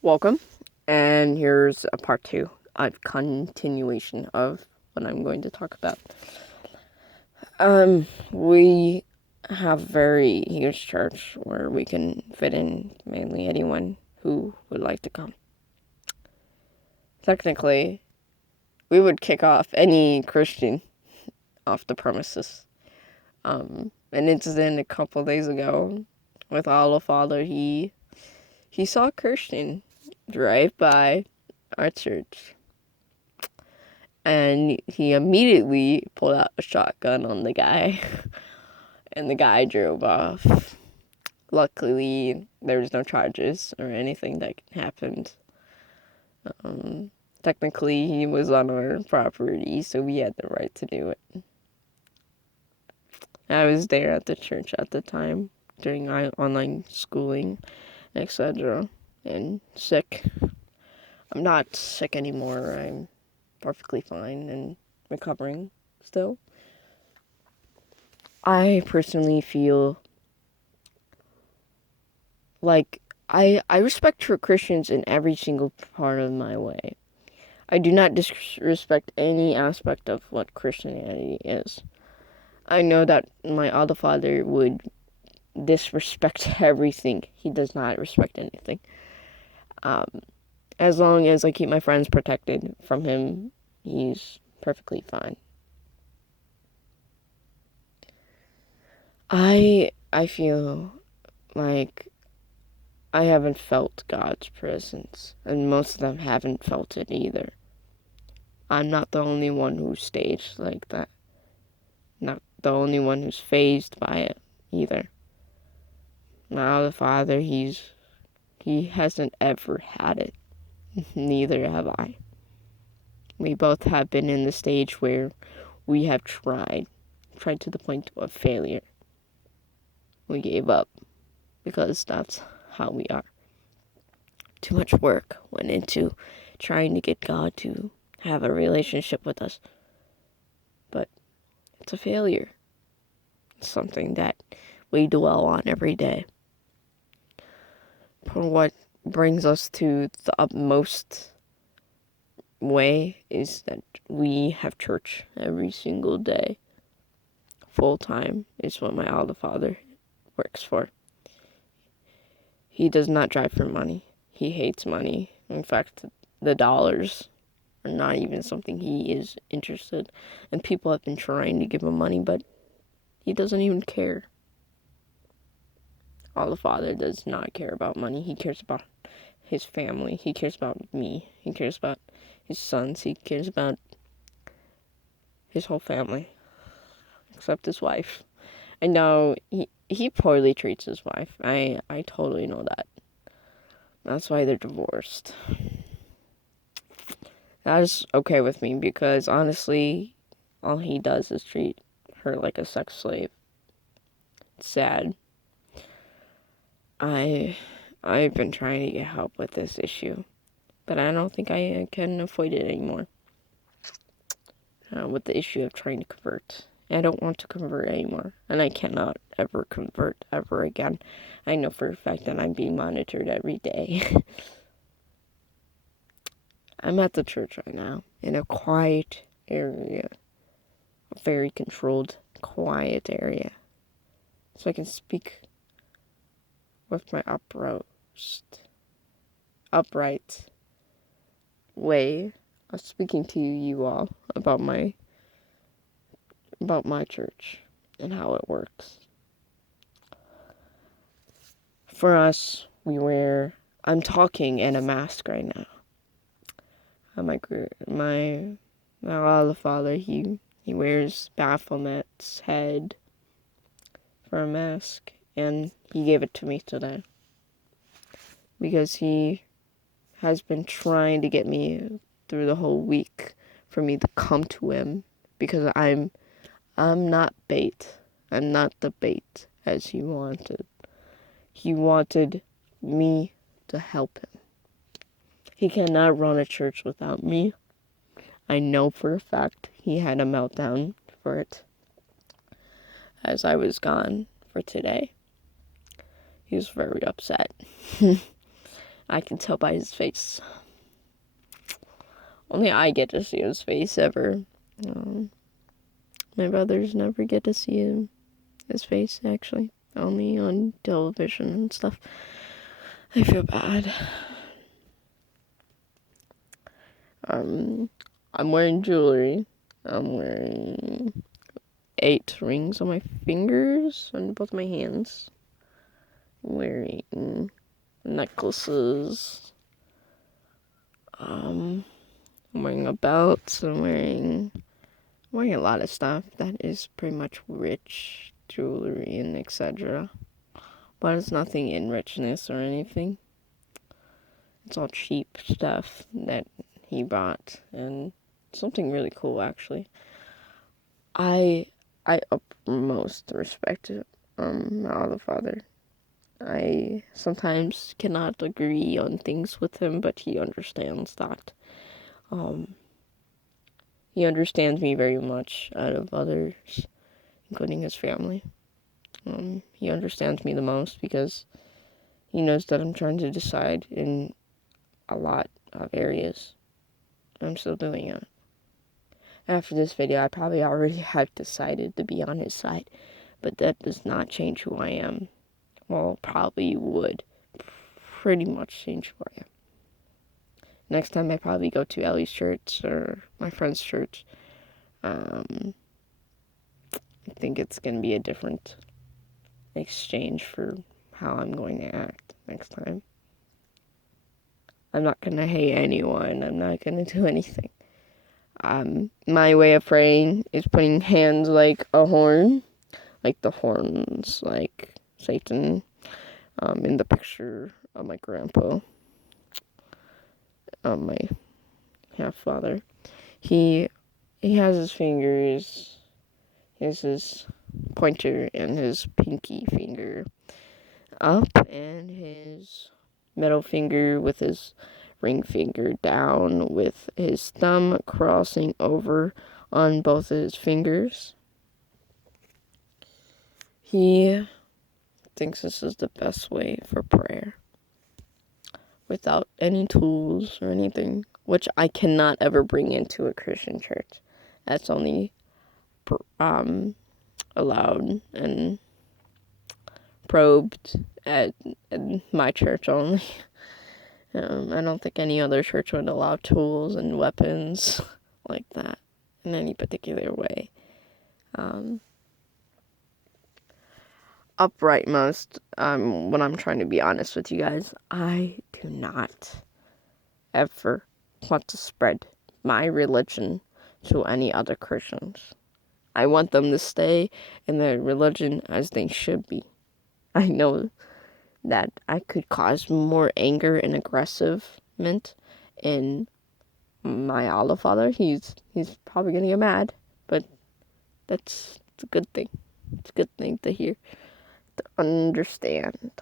Welcome, and here's a part 2, a continuation of what I'm going to talk about. We have a very huge church where we can fit in mainly anyone who would like to come. Technically, we would kick off any Christian off the premises. An incident a couple days ago with our father, he saw a Christian drive by our church. And he immediately pulled out a shotgun on the guy. And the guy drove off. Luckily, there was no charges or anything that happened. Technically, he was on our property, so we had the right to do it. I was there at the church at the time during my online schooling, etc. And sick. I'm not sick anymore. I'm perfectly fine and recovering still. I personally feel like I respect true Christians in every single part of my way. I do not disrespect any aspect of what Christianity is. I know that my other father would disrespect everything. He does not respect anything. As long as I keep my friends protected from him, he's perfectly fine. I feel like I haven't felt God's presence, and most of them haven't felt it either. I'm not the only one who staged like that. Not the only one who's fazed by it either. My other father, he hasn't ever had it. Neither have I. We both have been in the stage where we have tried to the point of failure. We gave up because that's how we are. Too much work went into trying to get God to have a relationship with us. But it's a failure. It's something that we dwell on every day. For what brings us to the utmost way is that we have church every single day. Full time is what my other father works for. He does not drive for money. He hates money. In fact, the dollars are not even something he is interested in. And people have been trying to give him money, but he doesn't even care. Our father does not care about money. He cares about his family. He cares about me. He cares about his sons. He cares about his whole family, except his wife. I know he poorly treats his wife. I totally know that. That's why they're divorced. That is okay with me because honestly, all he does is treat her like a sex slave. It's sad. I've been trying to get help with this issue, but I don't think I can avoid it anymore. With the issue of trying to convert. I don't want to convert anymore, and I cannot ever convert ever again. I know for a fact that I'm being monitored every day. I'm at the church right now, in a quiet area. A very controlled, quiet area. So I can speak with my upright way of speaking to you all about my church and how it works. For us, I'm talking in a mask right now. My other father, he wears Baphomet's head for a mask, and he gave it to me today because he has been trying to get me through the whole week for me to come to him because I'm not bait. I'm not the bait as he wanted. He wanted me to help him. He cannot run a church without me. I know for a fact he had a meltdown for it as I was gone for today. He was very upset. I can tell by his face. Only I get to see his face ever. My brothers never get to see his face, actually. Only on television and stuff. I feel bad. I'm wearing jewelry. I'm wearing 8 rings on my fingers on both my hands. I'm wearing necklaces. I'm wearing a belt. I'm wearing a lot of stuff that is pretty much rich jewelry and etc. But it's nothing in richness or anything. It's all cheap stuff that he bought, and something really cool, actually. I utmost respect my other father. I sometimes cannot agree on things with him, but he understands that. He understands me very much out of others, including his family. He understands me the most because he knows that I'm trying to decide in a lot of areas. I'm still doing it. After this video, I probably already have decided to be on his side, but that does not change who I am. Well, probably would pretty much change who I am. Next time I probably go to Ellie's church or my friend's church. I think it's going to be a different exchange for how I'm going to act next time. I'm not going to hate anyone. I'm not going to do anything. My way of praying is putting hands like a horn, like the horns, like Satan, in the picture of my grandpa, my half-father. He has his fingers, he has his pointer and his pinky finger up, and his middle finger with his ring finger down, with his thumb crossing over on both of his fingers. He thinks this is the best way for prayer, without any tools or anything, which I cannot ever bring into a Christian church. That's only allowed and probed at my church only. I don't think any other church would allow tools and weapons like that in any particular way. Uprightmost, when I'm trying to be honest with you guys, I do not ever want to spread my religion to any other Christians. I want them to stay in their religion as they should be. I know that I could cause more anger and aggressivement in my Olive Father. He's probably gonna get mad, but it's a good thing. It's a good thing to hear, to understand.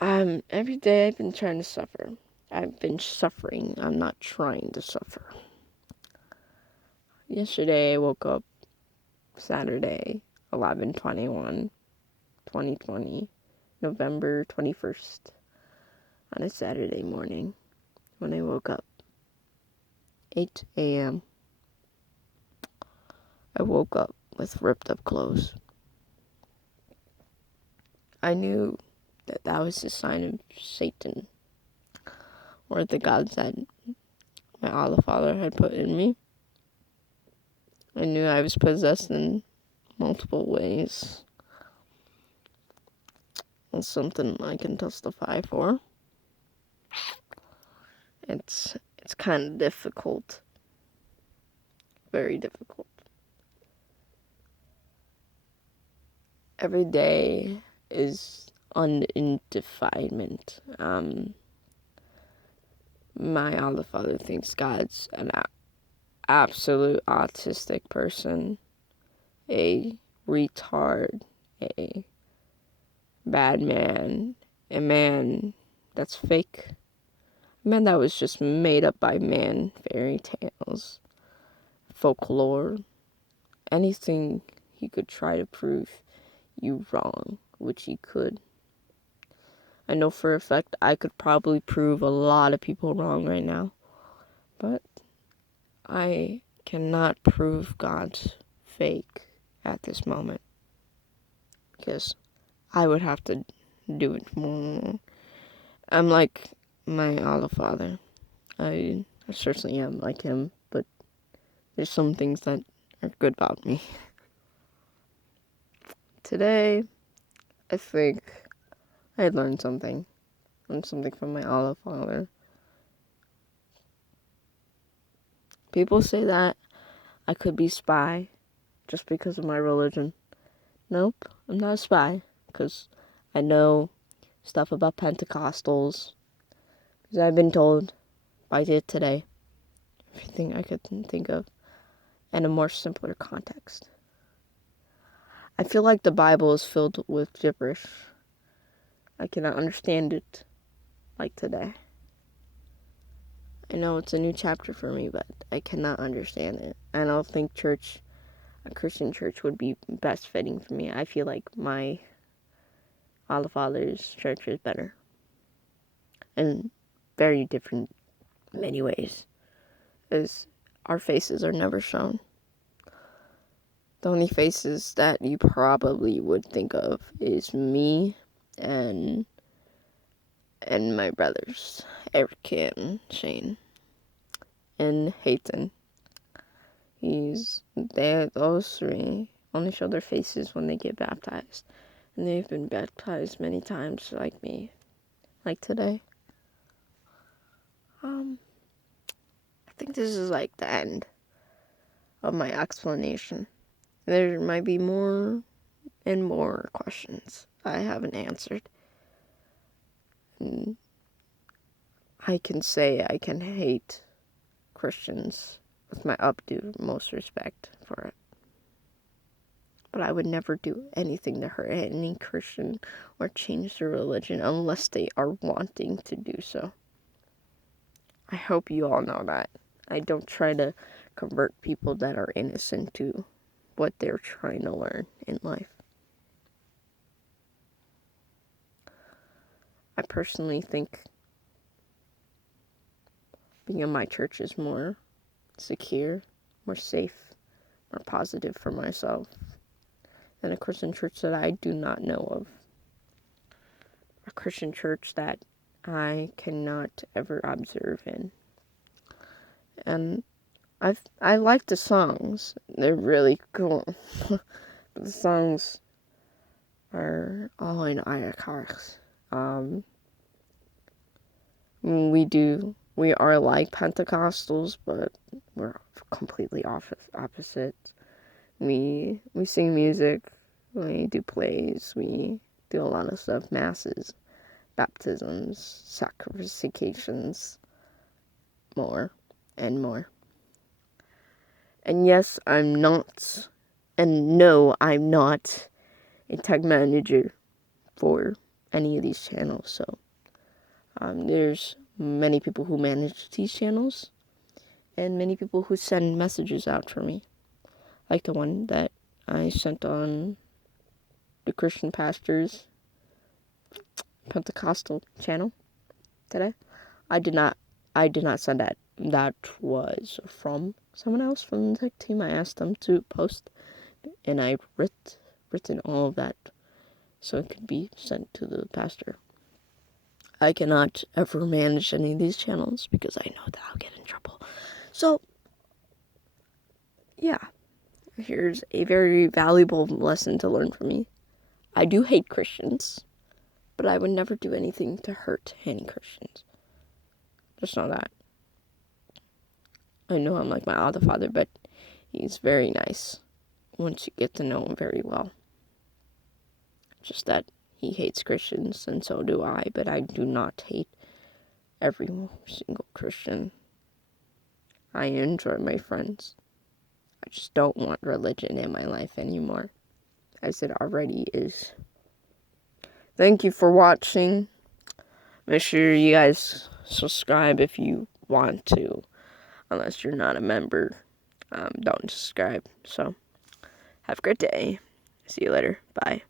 Every day I've been trying to suffer. I've been suffering. I'm not trying to suffer. Yesterday I woke up Saturday, 11/21/2020, November 21st, on a Saturday morning, when I woke up, 8 a.m. I woke up with ripped up clothes. I knew that was a sign of Satan, or the gods that my Olive Father had put in me. I knew I was possessed in multiple ways. It's something I can testify for. It's kind of difficult. Very difficult. Every day is undefinement. My Olive Father thinks God's an absolute autistic person, a retard, a bad man, a man that's fake, a man that was just made up by man, fairy tales, folklore, anything he could try to prove you wrong, which he could. I know for a fact I could probably prove a lot of people wrong right now, but I cannot prove God's fake at this moment, because I would have to do it more. I'm like my Abba Father. I certainly am like him, but there's some things that are good about me. Today, I think I learned something. Learned something from my Abba Father. People say that I could be spy just because of my religion. Nope, I'm not a spy, because I know stuff about Pentecostals, because I've been told by it today everything I could think of in a more simpler context. I feel like the Bible is filled with gibberish. I cannot understand it like today. I know it's a new chapter for me, but I cannot understand it. I don't think a Christian church would be best fitting for me. I feel like my Abba Father's church is better. In very different many ways. As our faces are never shown. The only faces that you probably would think of is me and my brothers, Eric and Shane, and Hayton. Those three only show their faces when they get baptized, and they've been baptized many times like me, like today. I think this is like the end of my explanation. There might be more and more questions I haven't answered. And I can say I can hate Christians with my utmost respect for it. But I would never do anything to hurt any Christian or change their religion unless they are wanting to do so. I hope you all know that. I don't try to convert people that are innocent to what they're trying to learn in life. I personally think being in my church is more secure, more safe, more positive for myself than a Christian church that I do not know of. A Christian church that I cannot ever observe in. And I like the songs. They're really cool. But the songs are all in Ayakars. We are like Pentecostals, but we're completely opposite. We sing music, we do plays, we do a lot of stuff, masses, baptisms, sacrifications, more and more. And yes, I'm not, and no, I'm not a tech manager for any of these channels, so there's many people who manage these channels, and many people who send messages out for me, like the one that I sent on the Christian Pastors Pentecostal channel today. I did not send that. That was from someone else from the tech team. I asked them to post, and I written all of that so it could be sent to the pastor. I cannot ever manage any of these channels because I know that I'll get in trouble. So, yeah, here's a very valuable lesson to learn from me. I do hate Christians, but I would never do anything to hurt any Christians. Just know that. I know I'm like my other father, but he's very nice once you get to know him very well. Just that he hates Christians, and so do I, but I do not hate every single Christian. I enjoy my friends. I just don't want religion in my life anymore, as it already is. Thank you for watching. Make sure you guys subscribe if you want to. Unless you're not a member, don't subscribe. So, have a great day. See you later. Bye.